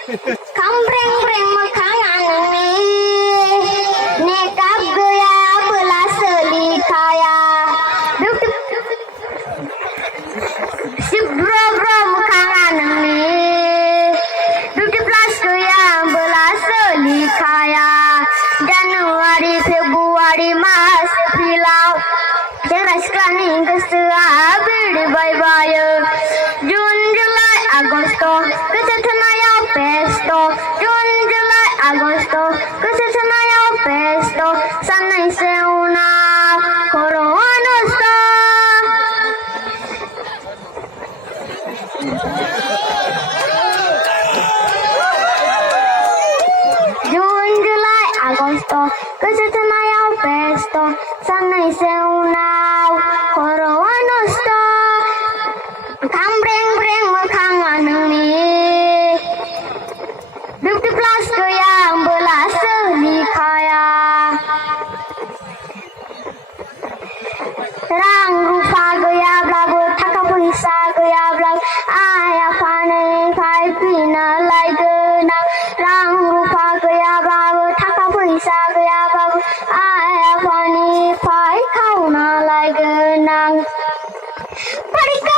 Kambreng-breng mekangan ini nekap gaya belas selikaya si bro-bro mekangan ini duduk plus gaya belas selikaya Januari Februari Maret Pilau Jelas klaning keseah beri bye-bye June July Agosto kesetanaya pesto June July Agosto kesetanaya pesto sanai seuna coronosta June July Agosto kesetanaya pesto sanai seuna coronosta kambreng-breng mekangan ini duduk plus goyang belas selikaya rang rupa gaya blago taka pulisa gaya blag ayah pane kai pina lai genang rang rupa gaya blago taka pulisa gaya blag ayah pane kai kau na lai genang Parika